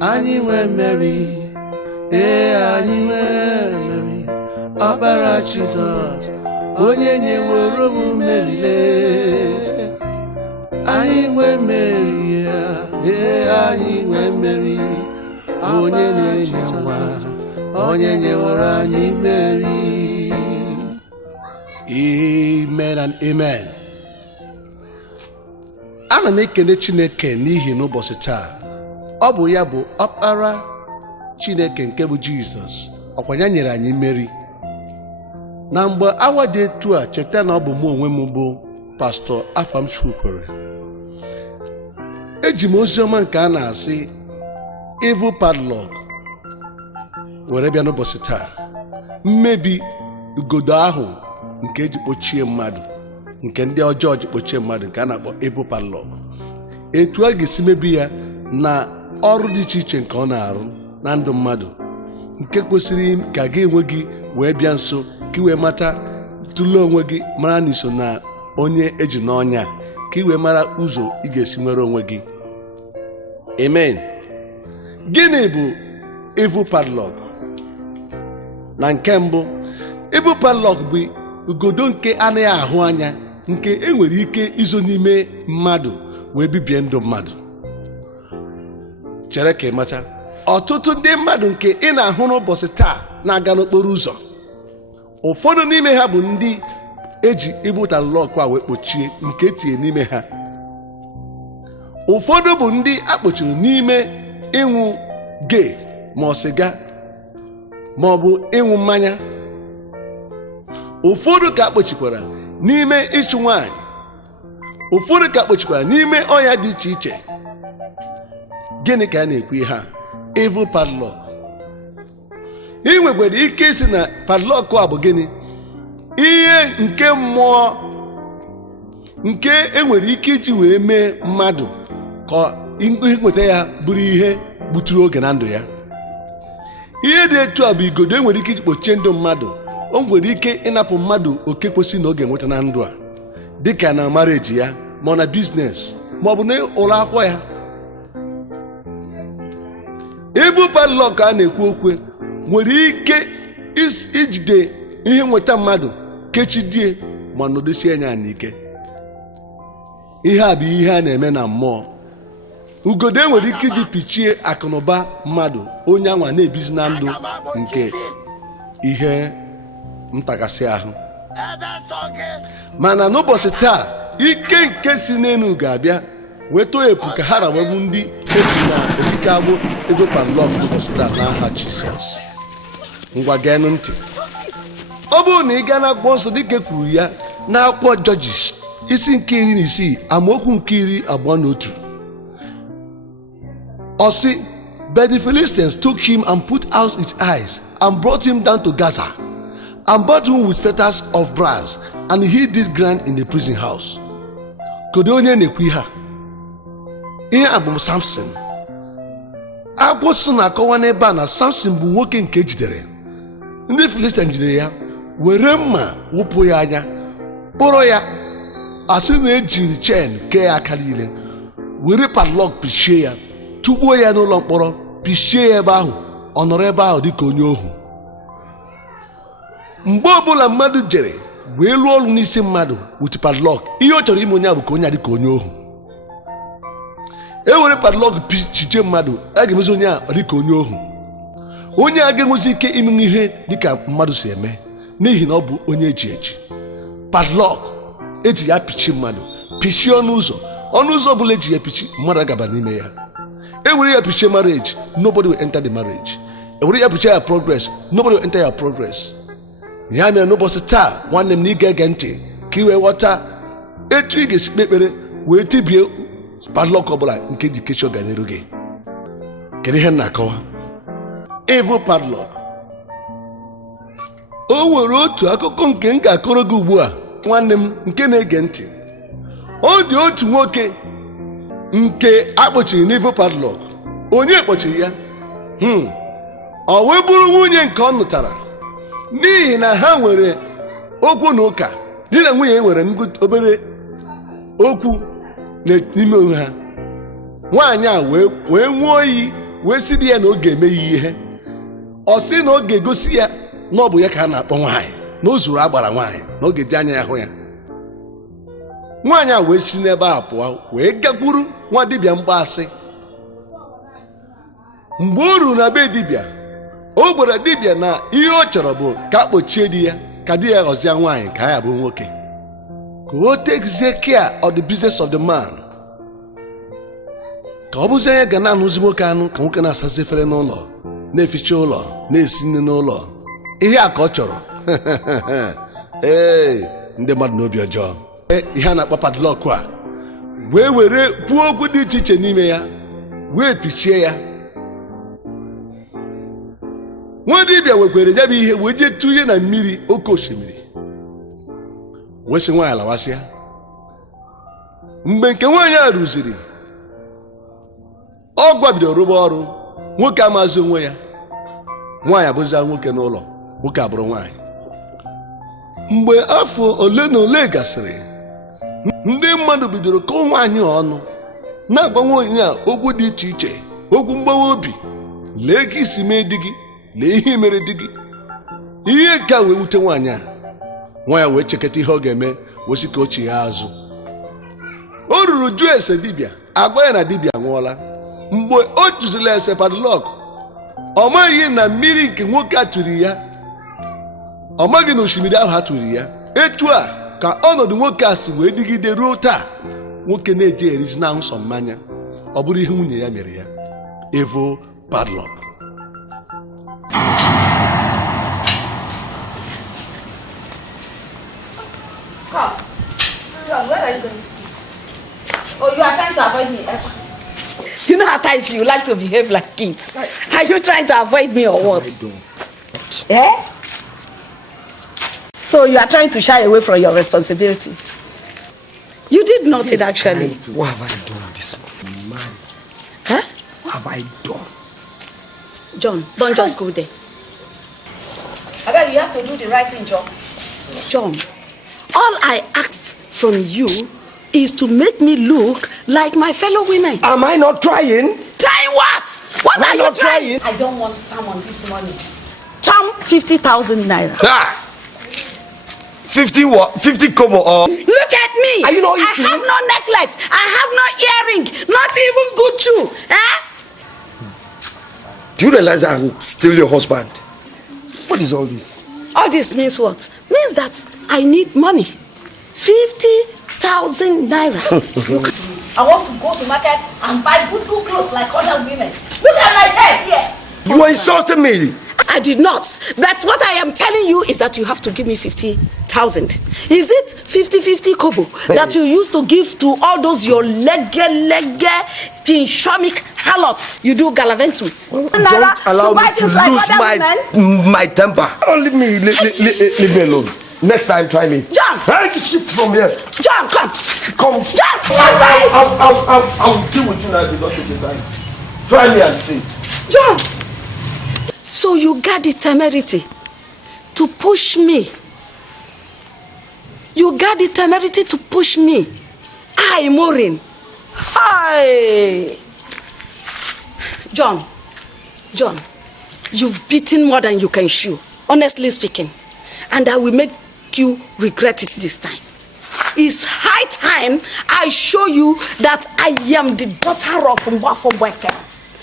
anyị nwe mmeri, anyị nwe mmeri, ọbara Jizọs onye nyeworo m mmeri, anyị nwe mmeri, anyị nwe mmeri, onye na-enye nwa, onye nyeworo anyị mmeri. Amen and amen. Ana m ekele Chineke n'ihi n'ụbọchị taa ọ bụ ya bụ ọkpara Chineke nke bụ Jizọs, ọkwa ya nyere anyị mmeri. Na mgbe awa dị etu a, cheta na ọ bụ mụ onwe m bụ Pastọ Afam Chukwukwere. Eji m oziọma nke a na-asị Evil Padlock were bịa n'ụbọchị taa, mmebi ugodo ahụ nke eji kpochie mmadụ, nke ndị ọjọọ ji kpochie mmadụ, nke a na-akpọ Evil Padlock. Etu a ga-esi mebi ya na ọrụ dị iche iche nke ọ na-arụ na ndụ mmadụ, nke kwesịrị ka gị enwe gị wee bịa nso ka ị wee mata, tụlee onwe gị, mara na iso na onye eji n'ọnya, ka ị wee mara ụzọ ị ga-esi nwere onwe gị. Amen. Gịnị bụ Evil Padlock? Na nke mbụ, Evil Padlock bụ ugodo nke anaghị ahụ anya, nke enwere ike izo n'ime mmadụ wee bibie ndụ mmadụ. Chere ka ị mata, ọtụtụ ndị mmadụ nke ị na-ahụ n'ụbọchị taa na-aga n'okporo ụzọ, ụfọdụ n'ime ha bụ ndị eji Evil Padlock a wee kpochie, nke etinye n'ime ha. Ụfọdụ bụ ndị akpochiri n'ime ịṅụ gay ma ọ sịga ma ọ bụ ịṅụ mmanya. Ụfọdụ ka akpochikwara n'ime ịchụ nwanyị. Ụfọdụ ka akpochikwara n'ime ọnya dị iche iche. Gịnị ka a na-ekwu ihe a? Evil Padlock. Ị nwekwara ike isi na padlock a bụ gịnị? Ihe nke mmụọ nke enwere ike iji wee mee mmadụ ka nweta ya bụrụ ihe gbuturu oge na ndụ ya. Ihe dị etu a bụ igodo enwere ike iji kpochie ndụ mmadụ. O nwere ike ịnapụ mmadụ oke kwesị na oge nweta na ndụ a, dịka na marriage ya, ma ọ na biznes, ma ọ bụ na ụlọ akwụkwọ ya. Evil Padlock a na-ekwu okwu nwere ike ijide ihe nweta mmadụ, kechidie ma nọdosie anya n'ike. Ihe a bụ ihe a na-eme na mmụọ. Ugodo enwere ike iji pichie akụnụba mmadụ, onye anwa na-ebizi na ndụ nke ihe ntakasị ahụ. Mana n'ụbọchị taa, ike nke si n'elu ga-abịa wee toghepụ ka ha rawebu ndị eji na okike agbụ Evil Padlock n'ụbọchị taa n'aha Jizọs. Ngwa geenụ ntị. Ọ bụrụ na ị gaa n'akwụkwọ nsọ dịka kwuru ya n'akwụkwọ Judges isi nke 16 amaokwu nke 21, ọ sị, but the Philistines took him and put out his eyes and brought him down to Gaza and bound him with fetters of brass, and he did grind in the prison house. Kedu onye na-ekwu ihe a? Ihe a bụ Samson. Akwụkwọ nsọ na-akọwa n'ebe a na Samson bụ nwoke nke ejidere. Ndị Filistin jidere ya, were mma wụpụ ya anya, kpụrụ ya, asị na ejiri chen kee ya aka niile, were padlock pichie ya, tụgbuo ya n'ụlọ mkpọrọ, pichie ya ebe ahụ, ọ nọrọ ebe ahụ dịka onye ohu. Mgbe ọbụla mmadụ jere wee lụọ ọrụ n'isi mmadụ with padlock, ihe ọ chọrọ ime onye a bụ ka onye a dịka onye ohu. E were padlock pichie mmadụ, a ga-emezi onye a dịka onye ohu. Onye a ga-enwezi ike ime ihe dịka mmadụ si eme, n'ihi na ọ bụ onye eji eji. Padlock eji ya pichie mmadụ, pichie ọnụ ụzọ ọbụla eji ya pichi, mmadụ agaba n'ime ya. E were ya pichie marriage, nobody will enter the marriage. E were ya pichie ya progress, nobody will enter your progress. Ya mere n'ụbọchị taa, nwanne m, na ị ga-ege ntị ka ị wee ghọta etu ị ga-esi kpe ekpere wee tibie padlock ọbụla nke ji kechi ọganiru gị. Kedu ihe m na-akọwa? Evil Padlock. O nwere otu akụkọ nke m ga-akọrọ gị ugbu a, nwanne m nke na-ege ntị. Ọ dị otu nwoke nke akpọchiri n'Evil Padlock. Onye kpọchiri ya? Ọ wee bụrụ nwunye nke ọ nụtara, n'ihi na ha nwere okwu na ụka. Di na nwunye nwere obere okwu n'ime onwe ha. Nwaanyị a wee nwee oyi wee si di ya na oge eme ya ihe. Ọ sị na oge gosi ya na ọ bụ ya ka a na-akpọ nwaanyị, na o zuru agbara nwaanyị, na oge ji anya ya hụ ya. Nwaanyị a wee si n'ebe a pụọ wee gakwuru nwa dibịa mgbaasị. Mgbe o ruru na be dibịa, o gwara dibịa na ihe ọ chọrọ bụ ka a kpochie di ya, ka di ya ghọzie nwaanyị ka ya bụ nwoke, ka o tezie care of the business of the man, ka ọ bụzie onye ga na-anụzi nwoke anụ, ka nwoke na-asazi efere n'ụlọ, na-eficha ụlọ, na-esi nne n'ụlọ. Ihe a ka ọ chọrọ. Ee, ndị mmadụ n'obi ọjọọ. Ihe a na-akpọ padlock a wee were kwuo okwu dị iche iche n'ime ya, wee pichie ya. Nwa dibịa wekwere ya bụ ihe wee jee tụnye na mmiri oke osimiri, wee sị nwaanyị lawasịa. Mgbe nke nwaanyị a rụziri, ọ gbabidoro rụba ọrụ, nwoke amazi onwe ya, nwaanyị abụzia nwoke n'ụlọ, nwoke abụrụ nwaanyị. Mgbe afọ ole na ole gasịrị, ndị mmadụ bidoro kọọ nwaanyị ọnụ, na-agwa nwaanyị a okwu dị iche iche, okwu mgbawa obi. Lee ka isi mee di gị, lee ihe mere di gị. Ihe nke a wee wute nwaanyị a. Nwaanyị wee cheketa ihe ọ ga-eme, wee sị ka o chi ya azụ. O ruru jụọ ese dibịa, agwa ya na dibịa nwụọla. Mgbe o jụzila ese padlock, ọ maghị na mmiri nke nwoke a tụrụ ya, ọ maghị na osimiri ahụ ha tụrụ ya. Etu a ka ọnọdụ nwoke a si wee dịgide ruo taa. Nwoke na-eje erizi na nsọ mmanya, ọ bụrụ ihe nwunye ya mere ya. Evil padlock. Come. John, where are you going to? Oh, you are trying to avoid me. You know how times you like to behave like kids. Are you trying to avoid me or what? I don't. Eh? So you are trying to shy away from your responsibility. You did nothing actually. What have I done this man? Huh? What have I done? John, don't just go there. I bet you have to do the right thing, John. John, all I asked from you is to make me look like my fellow women. Am I not trying? Trying what? What are you not trying? trying? I don't want salmon this morning. Chum, 50,000 naira. Ah! 50 what? 50 kobo or? Look at me. Are you not I eating? have no necklace. I have no earring. Not even good shoe. Eh? Do you realize I'm still your husband? What is all this? All this means what? Means that I need money. 50,000 naira. I want to go to market and buy good clothes like other women. Look at my head here. You are insulting me. I did not. But what I am telling you is that you have to give me 50,000. Is it 50-50 kobo that you used to give to all those your pinchomic harlots you do galavant with? Don't allow me to lose my temper. Oh, leave me alone. Next time, try me. John! Hey, shift from here. John, come! Come. John! I'll deal with you now if you don't take your time. Try me and see. John! So you got the temerity to push me. You got the temerity to push me. I, Maureen. Hi! John, you've beaten more than you can chew, honestly speaking. And I will make you regret it this time. It's high time I show you that I am the daughter of Mbafo.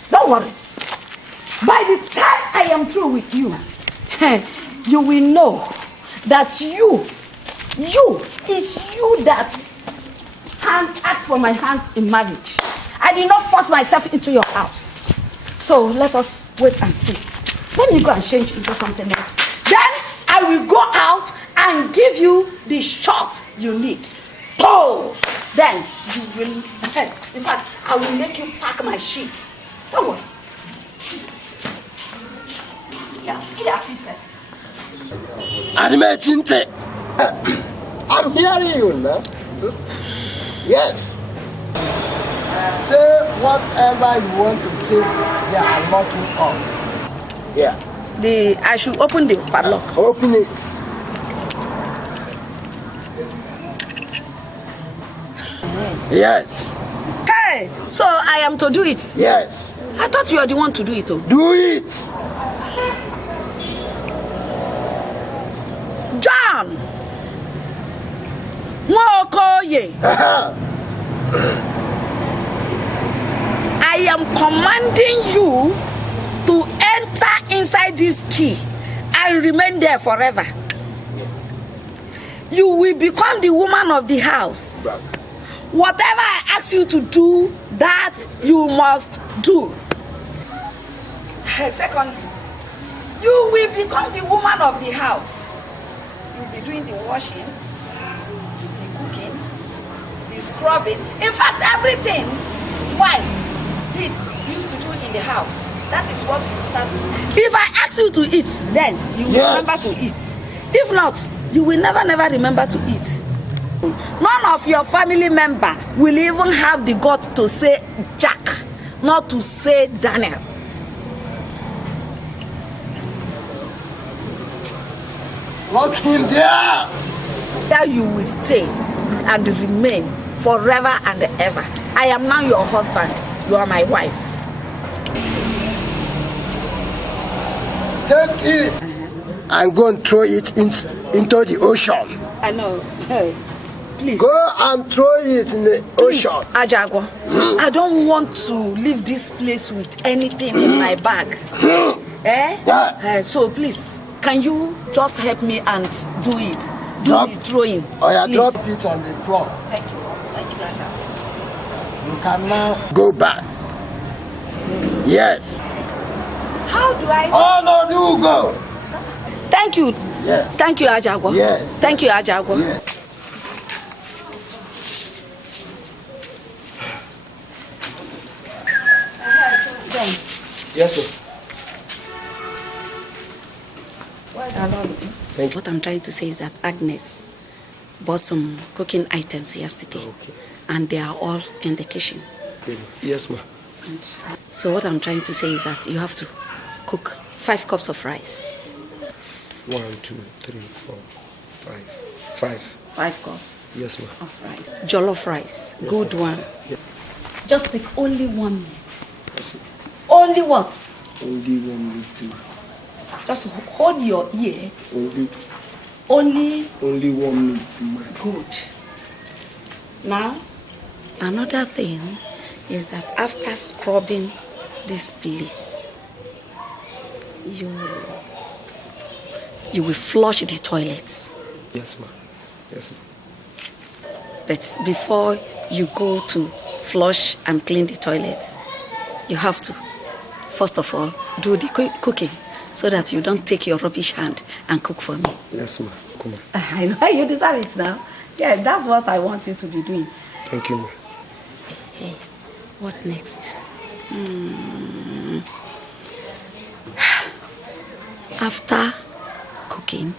Don't worry. By the time I am through with you, you will know that it's you that asked for my hand in marriage. I did not force myself into your house. So let us wait and see. Let me go and change into something else. Then I will go out and give you the shot you need. Oh! Then you will, in fact, I will make you pack my sheets. Don't worry. I'm hearing you now. Yes. Say whatever you want to say. Yeah, I'm locking up. Yeah. I should open the padlock. Open it. Yes. Hey! Hey, so I am to do it? Yes. I thought you were the one to do it. Oh. Do it. John! Nwokoye! I am commanding you to enter inside this key and remain there forever. You will become the woman of the house. Whatever I ask you to do, that you must do. Secondly, you will become the woman of the house. You'll be doing the washing, the cooking, the scrubbing. In fact, everything wives used to do in the house. That is what you start doing. If I ask you to eat, then you will remember to eat. If not, you will never remember to eat. None of your family member will even have the guts to say Jack, not to say Daniel. Lock him there. There you will stay and remain forever and ever. I am now your husband. You are my wife. Take it and go and throw it into the ocean. I know. Hey, please. Go and throw it in the Please, ocean. Ajagwa, I don't want to leave this place with anything in my bag. Yeah. So please, can you just help me and do it? Drop. Do the throwing. Oh yeah, please. drop it on the floor. Thank you. Thank you, Ajagwa. You can now go back. Yes. How do I... Oh no, you go. Thank you. Yes. Thank you, Ajagwa. Yes. Thank you, Ajagwa. Yes. Yes, sir. Thank you. What I'm trying to say is that Agnes bought some cooking items yesterday. Okay. And they are all in the kitchen. Yes, ma'am. So what I'm trying to say is that you have to cook 5 cups of rice. 1, 2, 3, 4, 5. 5 cups Yes, ma'am. of rice. Jollof rice, Yes, good ma'am. one. Yeah. Just take only 1 meat. Yes, ma'am. Only what? Only 1 meat, ma'am. Just hold your ear. Only Only 1 meat, ma'am. good. Now, another thing is that after scrubbing this place, you will flush the toilet. Yes, ma'am. Yes, ma'am. But before you go to flush and clean the toilet, you have to, first of all, do the cooking so that you don't take your rubbish hand and cook for me. Yes, ma'am. Come on. I know you deserve it now. Yeah, that's what I want you to be doing. Thank you, ma'am. Hey, what next? After cooking,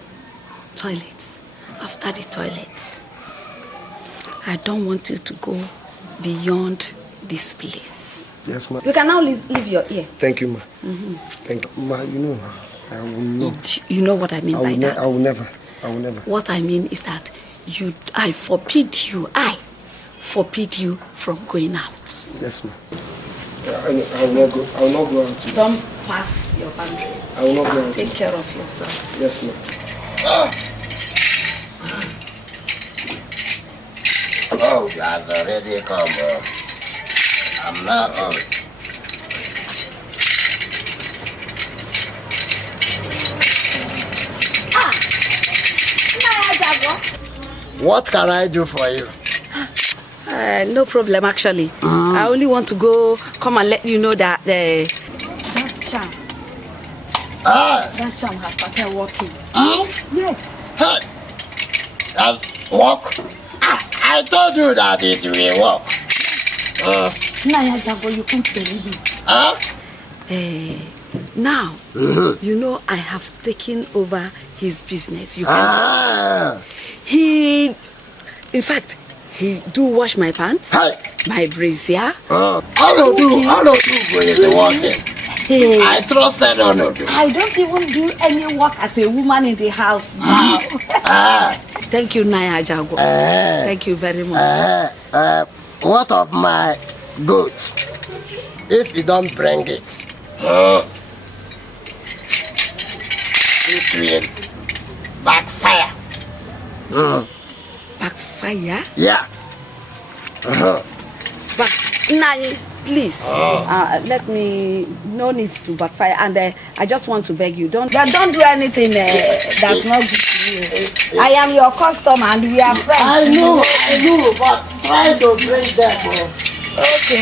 toilet. After the toilet, I don't want you to go beyond this place. Yes, ma'am. You can now leave your ear. Thank you, ma'am. Thank you. Ma, you know, I will not. You know what I mean by that? I will never. What I mean is that I forbid you from going out. Yes, ma'am. I will not go. I will not go out. Don't pass your boundary. I will not go out. Take care of yourself. Yes, ma'am. Oh, you has already come. I'm not out. What can I do for you? No problem, actually. I only want to come and let you know that that sham has started working. Yes. Hey, walk. I told you that it will work. Naya Jago, you can't believe it. Now, you know I have taken over his business. You can. In fact, he do wash my pants, my brassiere. I don't do crazy working. Hey, I trusted Onodu. I don't even do any work as a woman in the house now. Thank you, Naya Jago. Thank you very much. What of my Good. If you don't bring it, it will backfire. Backfire? Yeah. But Nai, please, let me. No need to backfire. And I just want to beg you, don't do anything that's not good to you. I am your customer, and we are friends. I know, but try to bring them. Okay.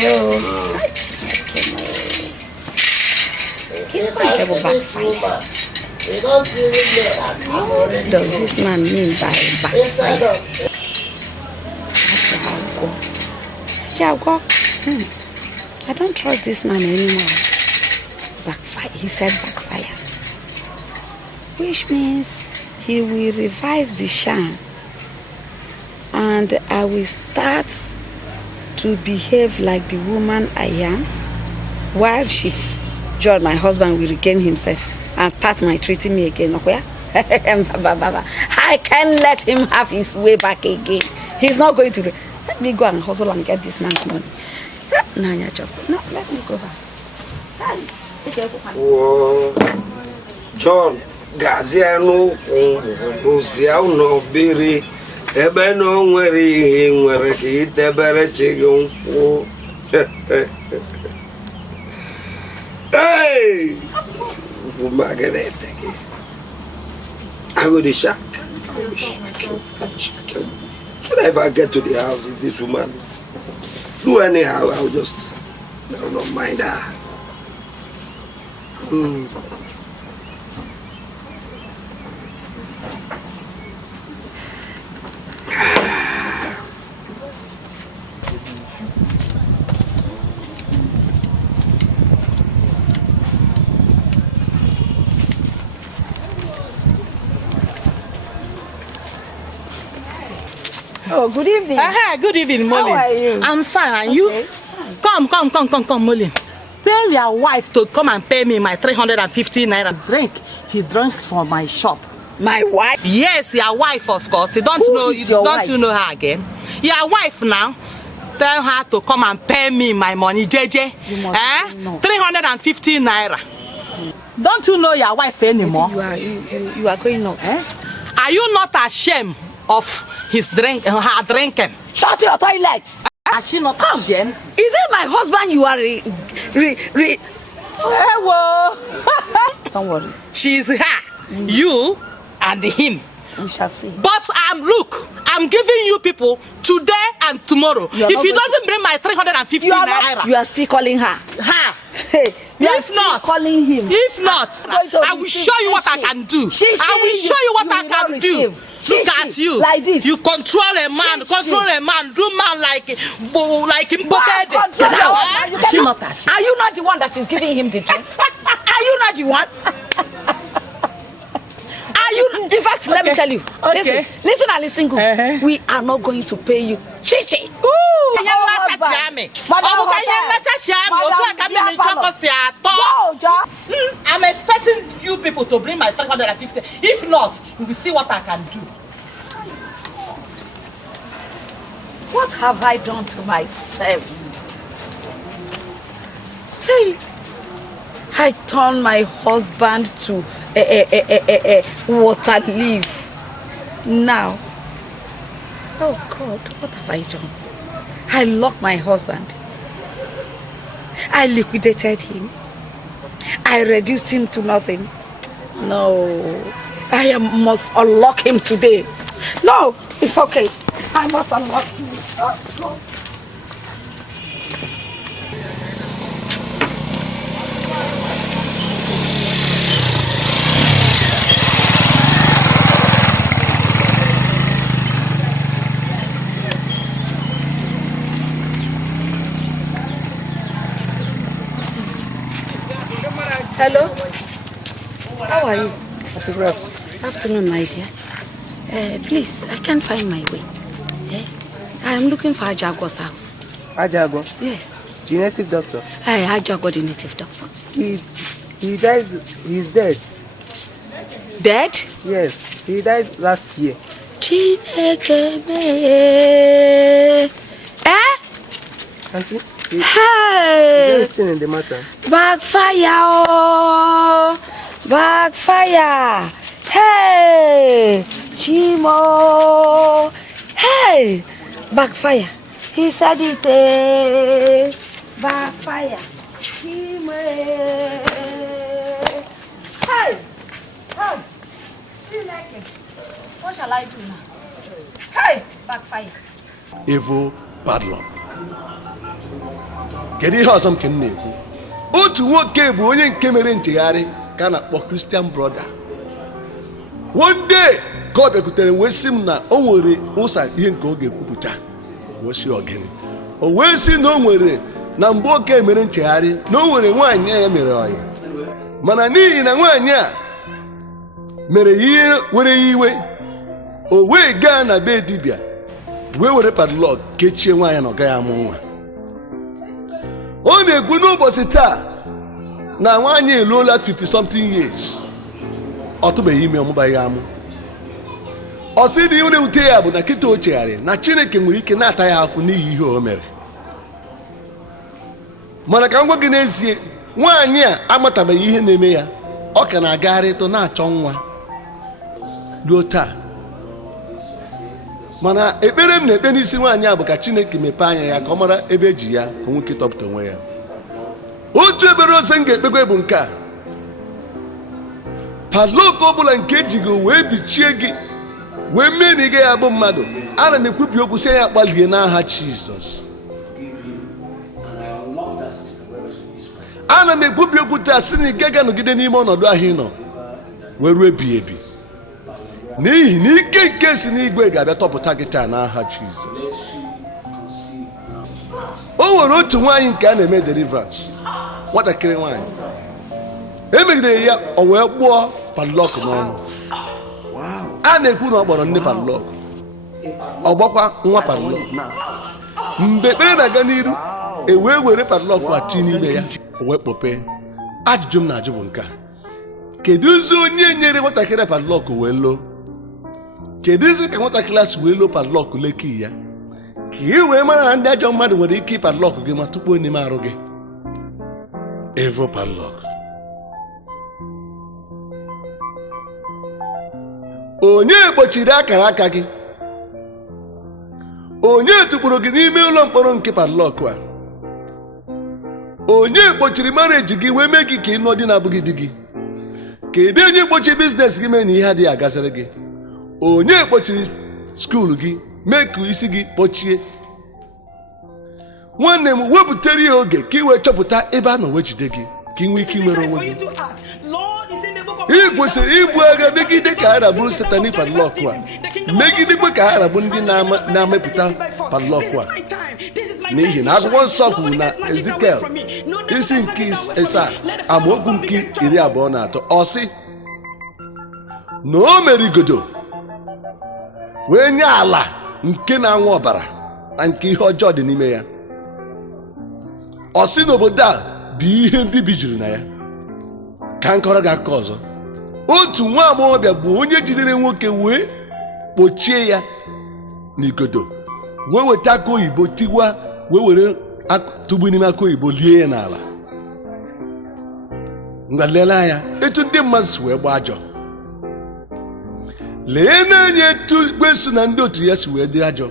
He's going to backfire. You don't even know. What does this man mean by backfire? Jago. I don't trust this man anymore. Backfire. He said backfire. Which means he will revise the sham. And I will start to behave like the woman I am. While John, my husband, will regain himself and start maltreating me again. Okay? I can't let him have his way back again. He's not going to. Let me go and hustle and get this man's money. No, let me go back. Whoa. John, Gaziano, Osiao no Biri, Ebeno, where he eat the berry. Hey! Margaret, I go to shack. If I get to the house, if this woman do anyhow, I'll just not mind her. Oh, good evening. Good evening, Molly. How are you? I'm fine. And Okay, you? fine. Come, Molly. Tell your wife to come and pay me my 350 naira drink. He drank from my shop. My wife? Yes, your wife, of course. You don't Who know. is your wife? You know her again? Your wife now. Tell her to come and pay me my money, JJ. You must know. 350 naira. Don't you know your wife anymore? You are going nuts. Are you not ashamed of his drink, her drinking? Shut your toilet. Is she not ashamed? Is it my husband you are Hello. Don't worry. She's her, you, and him. We shall see. But look, I'm giving you people today and tomorrow. If he doesn't bring my 350 naira, You are still calling her. her. Hey, If not, calling him. If not, I will show you what I can do. I will show you what I can do. Look at you. Like this. You control a man, do man like imported. Get out. Are you not the one that is giving him the drink? Are you not the one? In fact, let me tell you. Okay. Listen and listen good. We are not going to pay you. Chichi. I'm expecting you people to bring my 350. If not, you will see what I can do. What have I done to myself? Hey, I turned my husband to water leaf. Now, oh God, what have I done? I locked my husband. I liquidated him. I reduced him to nothing. No, I must unlock him today. No, it's okay. I must unlock him. Oh, God. Hello? How are you? Afternoon, my dear. Please, I can't find my way. I am looking for Ajago's house. Ajago? Yes. The native doctor? Ajago, the native doctor. He died. He's dead. Dead? Yes, he died last year. Chineke me. Auntie, Hey! anything in the matter? Backfire! Oh! Backfire! Hey! Chimo! Hey! Backfire! He said it! Backfire! Chimo! Hey! Hey! What shall I do now? Hey! Backfire! Evil Padlock. Kedu ihe ọzọ nke m na-ekwu? Otu nwoke bụ onye nke mere nchegharị ka a na-akpọ Christian brother. One day God bịakwutere wee sị m na o nwere ụsa ihe nke ọ ga-ekwupụta. Wee sị ogene. O wee sị na o nwere na mgbe oke mere nchegharị na o nwere nwaanyị ya mere ọyị. Mana n'ihi na nwaanyị a mere ihe were ya iwe, o wee gaa na be dibịa wee were padlock kechie nwaanyị na ọ gaghị amụ nwa. Ọ na-ekwu n'ụbọchị taa na nwaanyị eluola 50 something years, ọ tụbeghị ime, ọmụbaghị amụ. Ọ sị na ihe na-ewute ya bụ na kịta o chegharị na Chineke nwere ike na-ata ya afụ n'ihi ihe o mere. Mana ka m gwa gị n'ezie, nwaanyị a amatabeghị ihe na-eme ya, ọ ka na-agagharị ịtọ na-achọ nwa ruo taa. Mana ekpere m na-ekpe n'isi nwaanyị a bụ ka Chineke mepee anya ya ka ọ mara ebe eji ya ka nwoke tọpụta onwe ya. Otu ebere ọzọ m ga-ekpekwa bụ nke a: padlock ọbụla nke ejighị wee bichie gị wee mee na ị gaghị abụ mmadụ, ana m ekwubi okwu sị ya kpalie n'aha Jizọs. Ana m ekwubi okwu taa sị na ị gaghị anọgide n'ime ọnọdụ ahụ ị nọ wee ruo ebighị ebi, n'ihi na ike nke si n'igwe ga-abịa tọpụta gị taa n'aha Jizọs. O nwere otu nwaanyị nke a na-eme deliverance, nwatakịrị nwaanyị emegidere ya, o wee kpụọ padlock n'ọnụ. A na-ekwu na ọ kpọrọ nne padlock, ọ gbakwa nwa padlock. Mgbe ekpere na-aga n'iru, e wee were padlock ati n'ime ya, o wee kpọpee. Ajụjụ m na-ajụ bụ nke a: kedụzi onye nyere nwatakịrị padlock wee loo? Kedụzi ka nwatakịrị si wee loo padlock leki ya? Ka ị wee mara na ndị ajọ mmadụ nwere ike padlock gị ma tupu n'ime arụ gị. Evil padlock. Onye gbochiri akara aka gị? Onye tụkpụrụ gị n'ime ụlọ mkpọrọ nke padlock a? Onye gbochiri marriage gị wee mee gị ka ị nọ di na-abụghị di gị? Kedu onye gbochiri business gị mee na ihe adịghị agaziri gị? Onye gbochiri skuul gị mee ka isi gị kpọchie? Nwanne m, wepụtara ya oge ka ị wee chọpụta ebe a nọ wee jide gị ka ị nwee ike imere onwe gị. Ị kwesịrị ibu agha megide ka arabụ satanic padlock a, megidekwa ka arabụ ndị na-amepụta padlock a, n'ihi na akwụkwọ nsọ kwuru na Ezikiel isi nke 7 amaokwu nke 23 ọ sị na o mere igodo wee nye ala nke na-anwụ ọbara na nke ihe ọjọọ dị n'ime ya. Ọ sị na obodo a bụ ihe mbibi juru na ya. Ka nkọrọ gị aka ọzọ: otu nwa agbọghọbịa bụ onye jidere nwoke wee kpochie ya n'igodo, wee weta aka oyibo tiwa, wee were tụgbu n'ime aka oyibo lie ya n'ala. Ngwa lelee anya etu ndị mmadụ si wee gbaa ajọ. Lee n'anya etu Ekwensu na ndị otu ya si wee dị ajọ.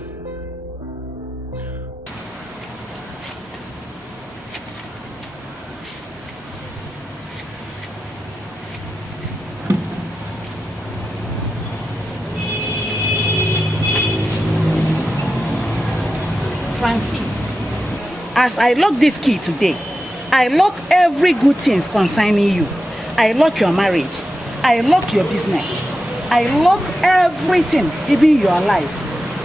Francis, as I lock this key today, I lock every good things concerning you. I lock your marriage. I lock your business. I lock everything, even your life,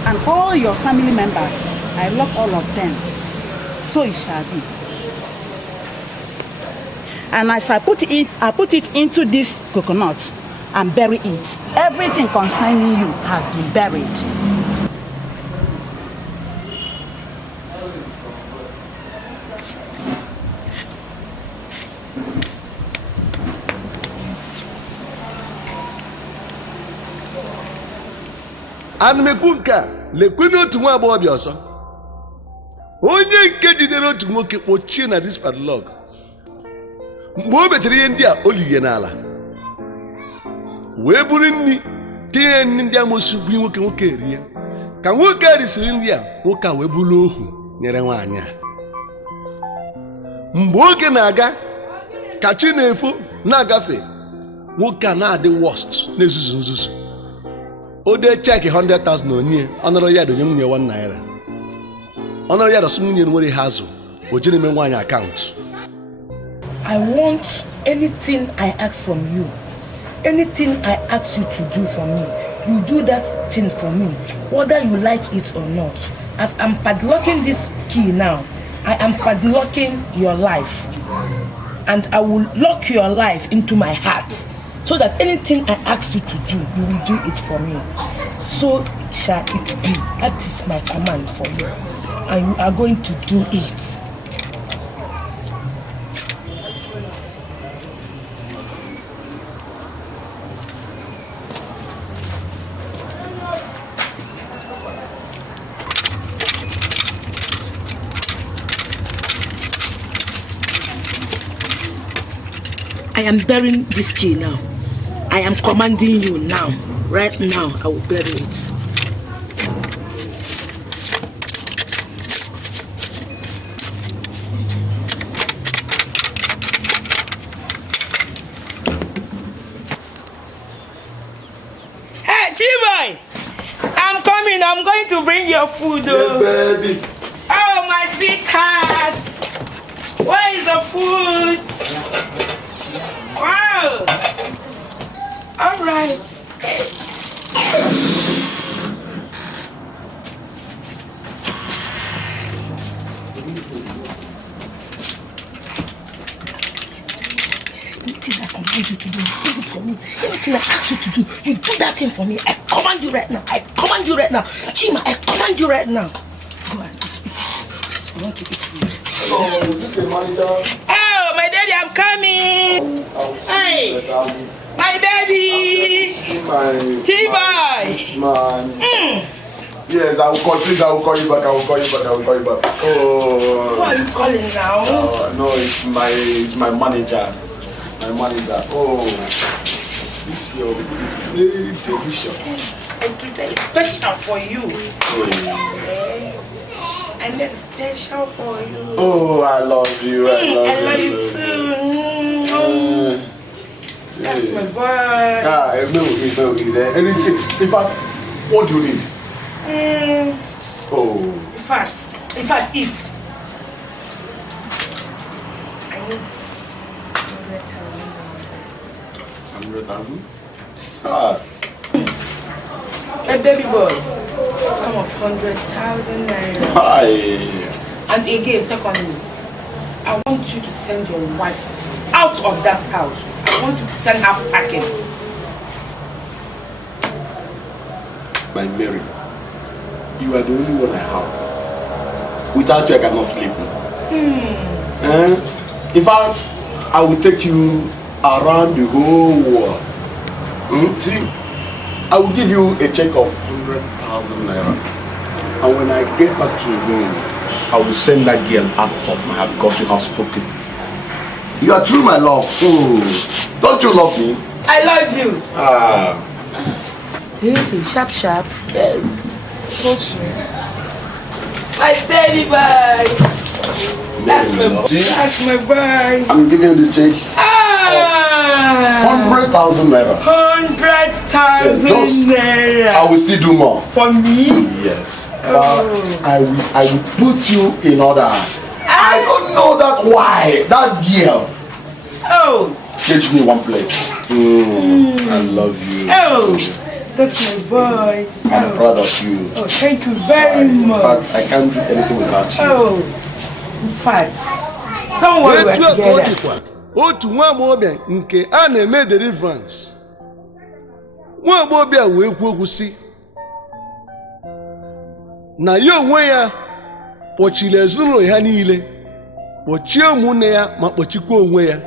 and all your family members. I lock all of them. So it shall be. And as I put it into this coconut and bury it. Everything concerning you has been buried. Ana m ekwu nke a, lekwe n'otu nwa agbọghọbịa ọzọ, onye nke jidere otu nwoke kpochie na dis padlock. Mgbe o mechara ihe ndị a o liye n'ala wee buru nri tinye nri ndị amosu bụ nwoke rie. Ka nwoke risiri nri a, nwoke a wee bụrụ ohu nyere nwaanyị a. Mgbe oge na-aga ka chi na-efo na-agafe, nwoke a na-adị worst na-ezuzu nzuzu. O dee cheki 100,000 onye ọnọrọ ya donye nwunye 1 naira. Ọnọrọ ya dọsụ nwunye nwere ha azụ o jere ime nwaanyị akaụntụ. I want anything I ask from you. Anything I ask you to do for me, you do that thing for me, whether you like it or not. As I'm padlocking this key now, I am padlocking your life. And I will lock your life into my heart, so that anything I ask you to do, you will do it for me. So shall it be. That is my command for you. And you are going to do it. I am burying this key now. I am commanding you now. Right now, I will bury it. Hey, T-Boy! I'm coming. I'm going to bring your food. Yes, baby. Oh, my sweetheart. Where is the food? Wow. All right. Anything I command you to do, do it for me. Anything I ask you to do, you do that thing for me. I command you right now. I command you right now. Chima, I command you right now. Go and eat it. I want to eat food. Oh, my daddy, I'm coming. Hey, my baby. T-Boy. Man. Yes, I will call you back. I will call you back. Oh. Who are you calling now? No, it's my manager. My manager. Oh. This here is very delicious. I prepared it special for you. Oh. I made it special for you. Oh, I love you. I love you too. That's my boy. No. In fact, what do you need? Oh. In fact, eat. I need 100,000? Ah. A baby boy. Come of 100,000 naira. Hi. And again, secondly, I want you to send your wife out of that house. I want you to send her packing. My Mary, you are the only one I have. Without you, I cannot sleep. In fact, I will take you around the whole world. See, I will give you a check of 100,000 naira. And when I get back to home, I will send that girl out of my heart because you have spoken. You are true, my love. Oh, don't you love me? I love you. Hey, sharp. Yes. My baby boy. That's my boy. That's my boy. I'm giving you this check. 100,000 naira. 100,000 naira. I will still do more. For me? Yes. I will put you in order. I don't know that why. That girl. Oh. Take me one place. I love you. Oh. That's my boy. I'm proud of you. Oh, thank you very much. In fact, I can't do anything without you. Oh. In fact. Don't worry, we're together. Otu nwa agbọghọbịa nke a na-eme deliverance. Nwa agbọghọbịa wee kwuo okwu sị na ya onwe ya kpọchiri ezinụlọ ya niile, kpọchie ụmụnne ya ma kpọchikwa onwe ya,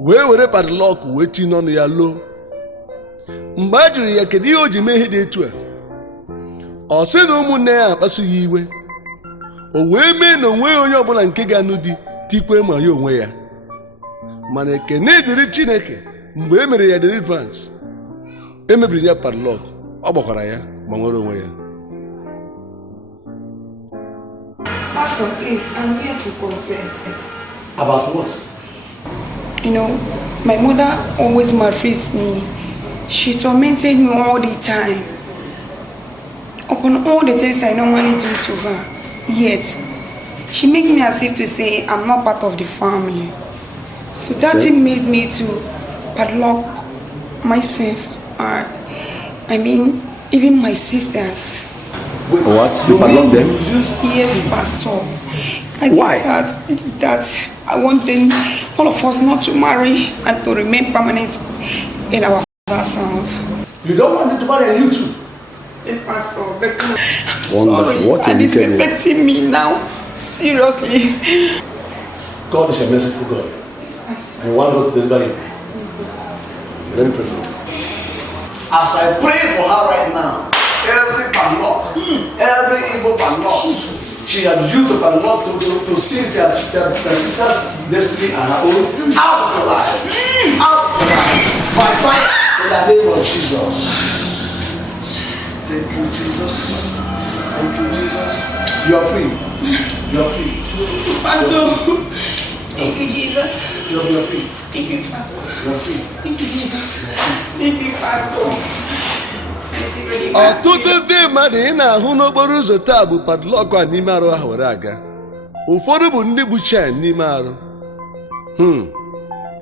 wee were padlock wee tinye n'ọnụ ya loo. Mgbe a jụrụ ya kedu ihe o ji mee ihe dị etu a, ọ sị na ụmụnne ya akpasu ya iwe, o wee mee na onwe onye ọbụla nke ga-anụ di tikwe ma ya onwe ya. Mana ekene dịrị Chineke mgbe e mere ya deliverance, emebiri ya padlock, ọ gbakwara ya ma nwere onwe ya. Pastor, please, I'm here to confess this. About what? You know, my mother always maltreats me. She tormented me all the time. Upon all the things I normally do to her, yet she made me as if to say I'm not part of the family. So that thing made me to padlock myself. Even my sisters. Wait, what? You padlock them? Yes, Pastor. Why? That I want them, all of us, not to marry and to remain permanent in our father's house. You don't want them to marry you too? Yes, Pastor. But I'm sorry. And it's affecting me now. Seriously. God is a merciful God. Yes, Pastor. And one God to deliver you. Let me pray for you. As I pray for her right now, every padlock, every evil padlock, she has used the padlock to seize their sister's destiny and her own out of her life. Out of her life. By fire in the name of Jesus. Thank you, Jesus. Thank you, Jesus. You are free. You are free. Pastor. Thank you, Jesus. You are free. Thank you, Father. You are free. Thank you, Jesus. Thank you, Pastor. Ọtụtụ ndị mmadụ ị na-ahụ n'okporo ụzọ taa bụ padlock a n'ime arụ ha were aga. Ụfọdụ bụ ndị bụ chain n'ime arụ.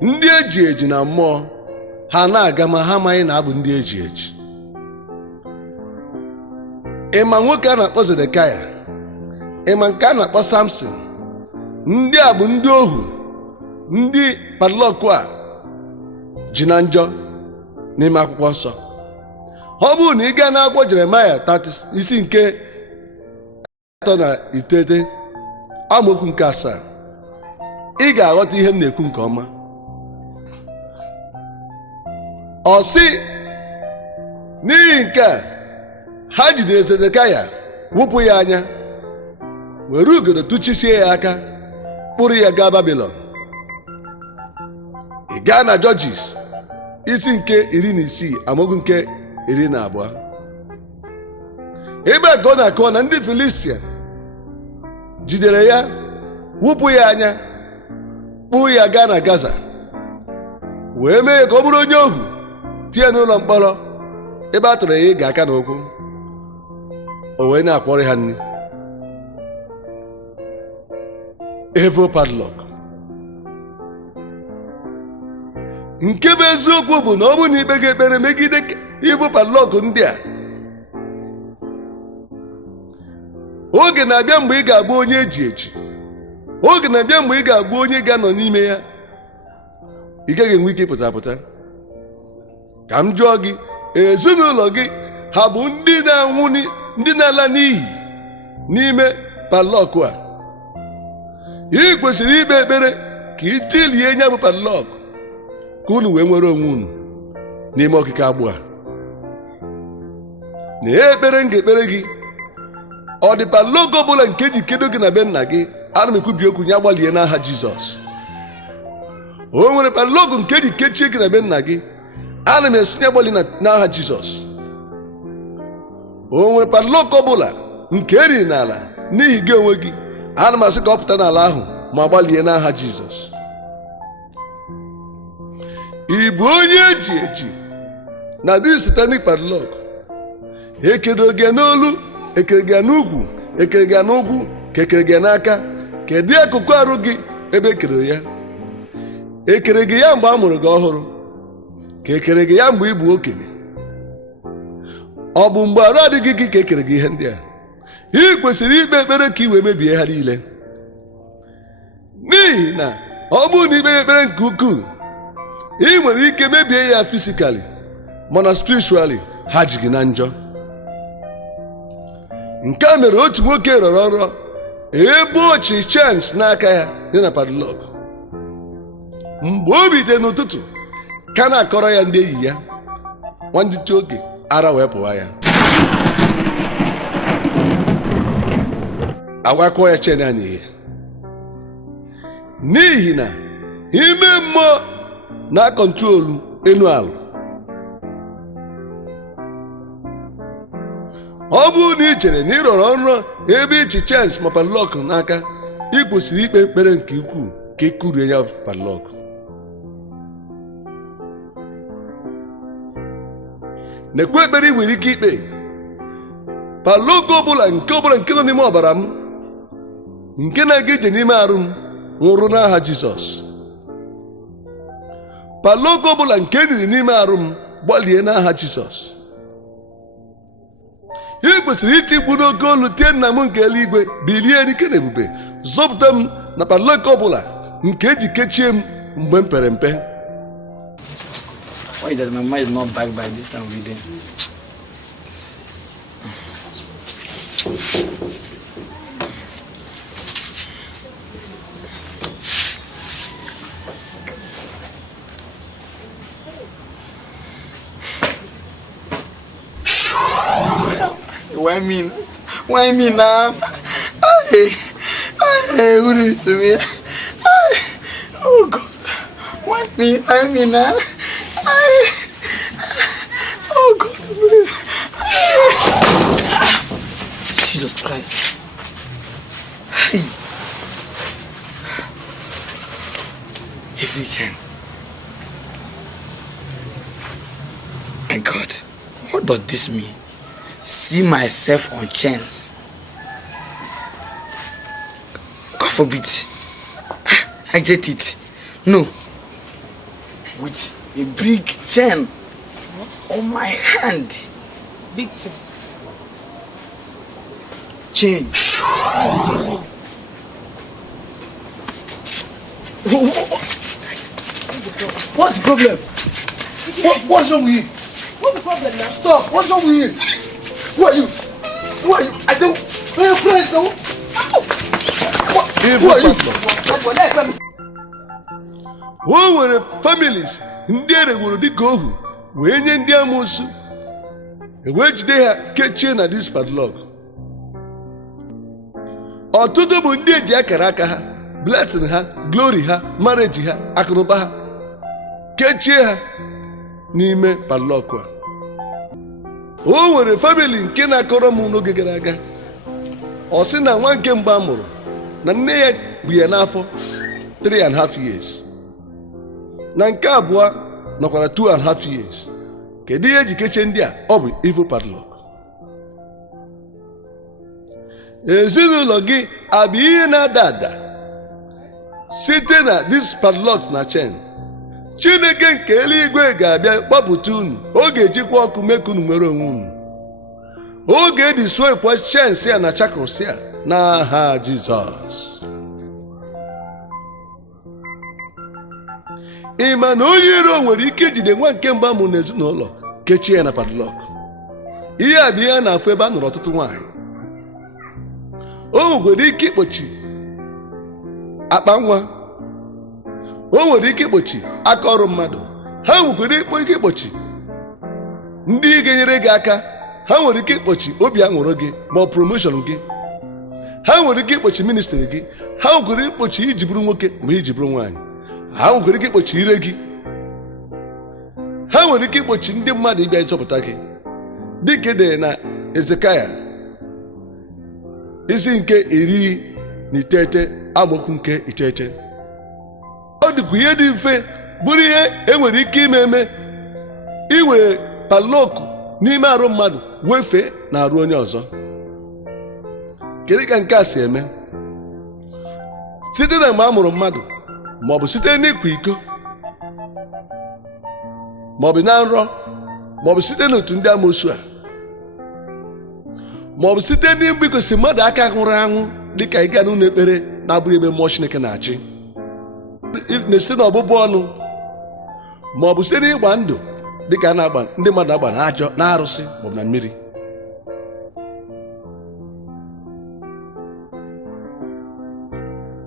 Ndị eji eji na mmụọ ha na-aga ma ha amaghị na abụ ndị eji eji. Ịma nwoke a na-akpọ Zedekaya, ịma nke a na-akpọ Samson, ndị a bụ ndị ohu, ndị padlock a ji na njọ n'ime akwụkwọ nsọ. Ọ bụrụ na ị gaa n'akwụkwọ Jeremaya 30 isi nke 3:9 amaokwu nke 7, ị ga-aghọta ihe m na-ekwu nke ọma. Ọ sị, n'ihi nke a ha jidere Zedekaya, wụpụ ya anya, were ugodo tụchisie ya aka, kpụrụ ya gaa Babilọn. Ị gaa na Judges isi nke 16 amaokwu nke 12, ebe a ka ọ na-akọwa na ndị Filistia jidere ya, wụpụ ya anya, kpụrụ ya gaa na Gaza, wee mee ya ka ọ bụrụ onye ohu, tie n'ụlọ mkpọrọ ebe a tụrụ ya ịga aka n'ụkwụ, o wee na-akwọrị ha nri. Evil padlock. Nke bụ eziokwu bụ na ọ bụ na ikpe gị ekpere megide evil padlock ndị a, oge na-abịa mgbe ị ga-abụ onye eji eji. Oge na-abịa mgbe ị ga-abụ onye ga-anọ n'ime ya, ị gaghị enwe ike pụta apụta. Ka m jụọ gị, ezinụlọ gị ha bụ ndị na-ala n'iyi n'ime padlock a? Ị kwesịrị ikpe ekpere ka ị tilie nya bụ padlock ka unu wee nwere onwe unu n'ime okike agbụ a. Na ekpere m ga-ekpere gị, ọ dị padlock ọbụla nke ji kedo gị na be nna gị, ana m ekwubi okwu ya gbalie n'aha Jizọs. O nwere padlock nke ji kechie gị na be nna gị, ana m esinye gbalị n'aha Jizọs. O nwere padlock ọbụla nke eri n'ala n'ihi gị onwe gị, ana m asị ka ọ pụta n'ala ahụ ma gbalie n'aha Jizọs. Ị bụ onye eji eji na dị satanic padlock. Ekedoro gị n'olu, ekere gị n'ukwu, ekere gị n'ụkwụ, ka ekere gị n'aka. Kedu akụkụ arụ gị ebe ekere ya? Ekere gị ya mgbe a mụrụ gị ọhụrụ, ka ekere gị ya mgbe ị bụ okenye? Ọ bụ mgbe arụ adịghị gị ka ekere gị ihe ndị a? Ị kwesịrị ikpe ekpere ka ị wee mebie ha niile. N'ihi na ọ bụrụ na ikpe ekpere nke ukwuu, ị nwere ike mebie ya physically, mana spiritually ha ji gị na njọ. Nke a mere otu nwoke rọrọ nrọ ebe ochi chains n'aka ya dị na padlock. Mgbe o bidoro n'ụtụtụ ka na-akọrọ ya ndị enyi ya, nwandịtị oge ara wee pụwa ya. agwakọ ya chen ya n'ihe n'ihi na ime mmụọ na-akọntrolu enu ala. Ọ bụrụ na ị chere na ị rọrọ nrọ ebe ichi chens ma padlock n'aka, ị kwesịrị ikpe ekpere nke ukwuu ka ị kụrie ya padlock. Nekwe ekpere ị nwere ike ikpe padlock ọbụla nke nọ n'ime ọbara m, nke na-aga ije n'ime arụ m, nwụrụ n'aha Jizọs. Padlock ọbụla nke ediri n'ime arụ m, gbalie n'aha Jizọs. Ị kwesịrị itikpu n'oke olu tie nna m nke eluigwe, bilie n'ike na ebube, zọpụta m na padlock ọbụla nke eji kechie m mgbe m pere mpe. Why is that my mind is not back by this time of the day? Why me now? Who did this to me? Oh God, why me now? Oh God, please. Jesus Christ. Hey. Everything. My God, what does this mean? See myself on chains. God forbid. I get it. No. With a big chain on my hand. Big chain. Chain. What's the problem? What's wrong with you? What's the problem now? Stop. What's wrong with you? Who are you? Who are you? I don't. Where are your friends now? Who are you? O nwere families ndị eregburu dịka ohu wee nye ndị amoosu, wee jide ha kechie na dis padlock. Ọtụtụ bụ ndị eji akara aka ha, blessing ha, glory ha, marriage ha, akụnụba ha, kechie ha n'ime padlock a. O nwere family nke na-akọrọ m n'oge gara aga. Ọ sị na nwa nke mgbe a mụrụ na nne ya bụ ya n'afọ 3.5 years, na nke abụọ nọkwara 2.5 years. Kedu ihe eji kechie ndị a? Ọ bụ evil padlock. Ezinụlọ gị abụ ihe na-ada ada site na this padlock na chain. Chineke nke eluigwe ga-abịa kpọpụta unu. Ọ ga-ejikwa ọkụ mee ka unu nwere onwe unu. Ọ ga-edestroykwa chains ya na shackles ya n'aha Jizọs. Ị ma na onye iro nwere ike ijide nwa nke mgbe amụrụ n'ezinụlọ kechie ya na padlock. Ihe a bụ ihe a na-afụ ebe a nụrụ ọtụtụ nwaanyị. O nwere ike ikpochi akpa nwa, o nwere ike ikpochi aka ọrụ mmadụ, ha nwekwara ike ikpochi ndị ga-enyere gị aka, ha nwere ike ikpochi obi aṅụrị gị ma ọ promotion gị, ha nwere ike ikpochi ministry gị, ha nwekwara ikpochi iji bụrụ nwoke ma iji bụrụ nwaanyị, ha nwekwara ike ikpochi ire gị, ha nwere ike ikpochi ndị mmadụ ịbịa ịzọpụta gị. Dịka edere na Ezekaya isi nke 19 amaokwu nke 9. Ọ dịkwa ihe dị mfe bụrụ ihe enwere ike ime iwere padlock n'ime arụ mmadụ wefee na arụ onye ọzọ. Kedu ka nke a si eme? Site na mgbe a mụrụ mmadụ, maọbụ site n'ịkwa iko, maọbụ na nrọ, maọbụ site n'otu ndị amoosu a, maọbụ site n'igbu ikosi mmadụ aka nwụrụ anwụ dịka ịga n'ụlọ ekpere na-abụghị ebe mmụọ Chineke na-achị, na site n'ọbụbụ ọnụ, maọbụ site n'ịgba ndụ dịka na-agba ndị mmadụ agba n'ajọ na arụsị maọbụ na mmiri.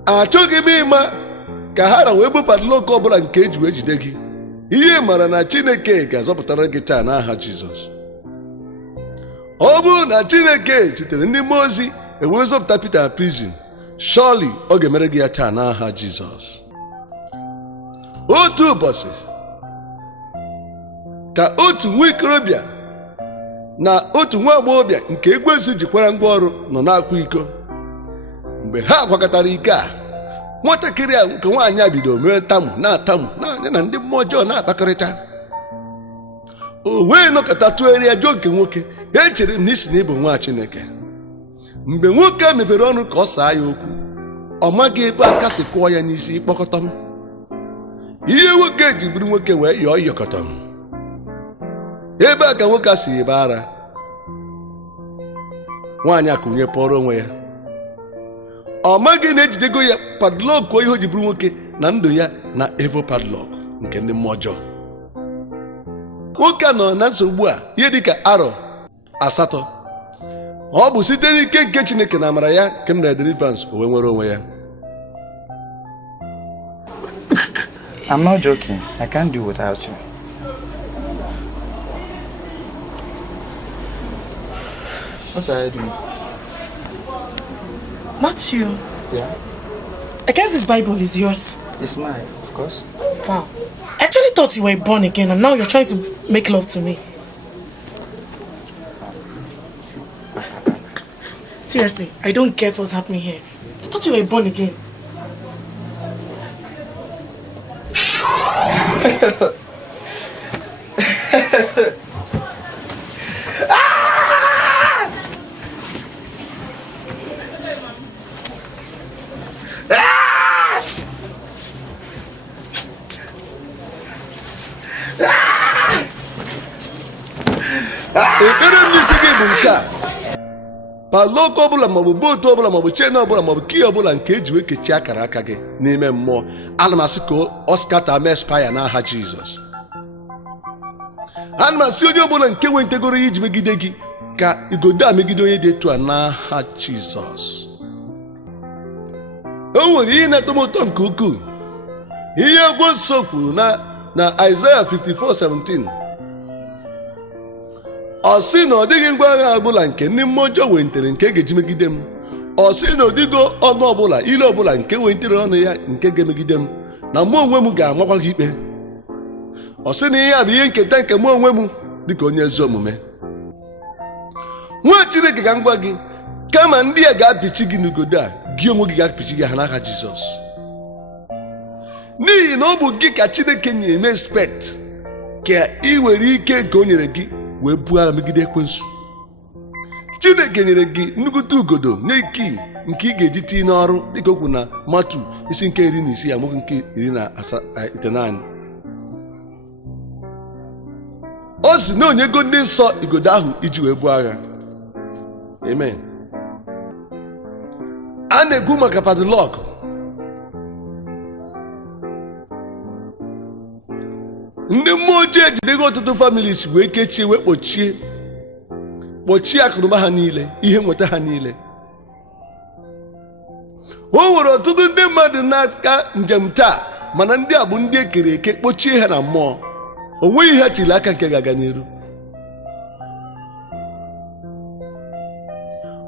Achọghị m ịma ka ha wee bụ padlock ọbụla nke eji wee jide gị. Ihe mara na Chineke ga-azọpụtara gị taa n'aha Jizọs. Ọ bụrụ na Chineke zitere ndị mmụọ ozi ewee zọpụta Peter na prison, surely ọ ga-emere gị ya taa n'aha Jizọs. Otu ụbọchị ka otu nwa ikorobịa na otu nwa agbọghọbịa nke ekwensu jikwara ngwa ọrụ nọ na-akwa iko. Mgbe ha gwakọtara ike a, nwatakịrị a nke nwaanyị a bido mere ntamu naanị na ndị mmụọ ọjọọ na-akpakọrịta. O wee nọkọta tụgharịa jụọ nke nwoke, echere m na isi na ịbụ nwa Chineke. Mgbe nwoke a mepere ọnụ ka ọ saa ya okwu, ọ maghị ebe aka si kụọ ya n'isi ịkpọkọtọ m. Ihe nwoke ji bụrụ nwoke wee yọọ ịyọkọtọ m. Ebe a ka nwoke a si ebe ara. Nwaanyị akụnye pụọrọ onwe ya. Ọ maghị na ejidego ya padlock ihe o ji bụrụ nwoke na ndụ ya na evil padlock nke ndị mmụọ ọjọọ. Nwoke a nọ na nsogbu a ihe dịka arọ 8. Ọ bụ site n'ike nke Chineke na amara ya ka m mere deliverance o wee nwere onwe ya. I'm not joking. I can't do without you. What are you doing? Not you. Yeah? I guess this Bible is yours. It's mine, of course. Wow. I actually thought you were born again and now you're trying to make love to me. Seriously, I don't get what's happening here. I thought you were born again. Ekpere m n'isi gị bụ nke a. Padlock ọbụla maọbụ bootu ọbụla maọbụ chain ọbụla maọbụ key ọbụla nke eji wee kechie akara aka gị n'ime mmụọ, ana m asị ka ọ skata ma expire n'aha Jizọs. Ana m asị onye ọbụla nke nwee ntegoro ya iji megide gị ka igodo a megide onye dị etu a n'aha Jizọs. O nwere ihe na-atọ m ụtọ nke ukwuu. Ihe Akwụkwọ Nsọ kwuru na Isaiah 54:17. Ọ sị na ọ dịghị ngwa agha ọbụla nke ndị mmụọ ọjọọ wentere nke ga-eji megide m. Ọ sị na ọ dịgo ọnụ ọbụla ile ọbụla nke wentere ọnụ ya nke ga-emegide m, na mụ onwe m ga-amakwa gị ikpe. Ọ sị na ihe a bụ ihe nketa nke mụ onwe m dịka onye ezi omume. Nwa Chineke ka m gwa gị, kama ndị a ga-apịchi gị n'ugodo a, gị onwe gị ga-apịchi gị ha n'aha Jizọs. N'ihi na ọ bụ gị ka Chineke nyere respect ka ị were ike nke o nyere gị wee buo agha megide ekwensu. Chineke nyere gị nnukwute ugodo n'iki nke ị ga-eji tinye n'ọrụ dịka okwu na Matu isi nke 16 amaokwu nke 19. O si na onyego ndị nsọ igodo ahụ iji wee buo agha. Amen. A na-ekwu maka Padlock. Ndị mmụọ ọjọọ ejidego ọtụtụ families wee kechie wee kpochie akụnụba ha niile, ihe nweta ha niile. O nwere ọtụtụ ndị mmadụ n'aka njem taa, mana ndị a bụ ndị ekere eke kpochie ha na mmụọ. O nweghị ihe chiri aka nke ga-aga n'iru.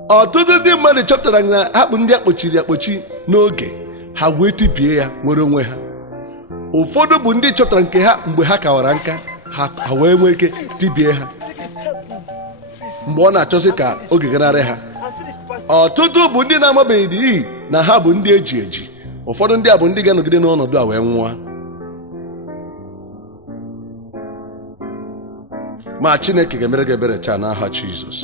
Ọtụtụ ndị mmadụ chọpụtara na ha bụ ndị akpochiri akpochi n'oge ha wee tipie ya nwere onwe ha. Ụfọdụ bụ ndị chọpụtara nke ha mgbe ha kawara nka ha wee nwee ike tibie ha mgbe ọ na-achọsị ka oge ganarị ha. Ọtụtụ bụ ndị na-amabeghị n'ihi na ha bụ ndị eji eji. Ụfọdụ ndị a bụ ndị ga-anọgide n'ọnọdụ a wee nwụọ. Ma Chineke ga-emere gị ebere taa n'aha Jizọs.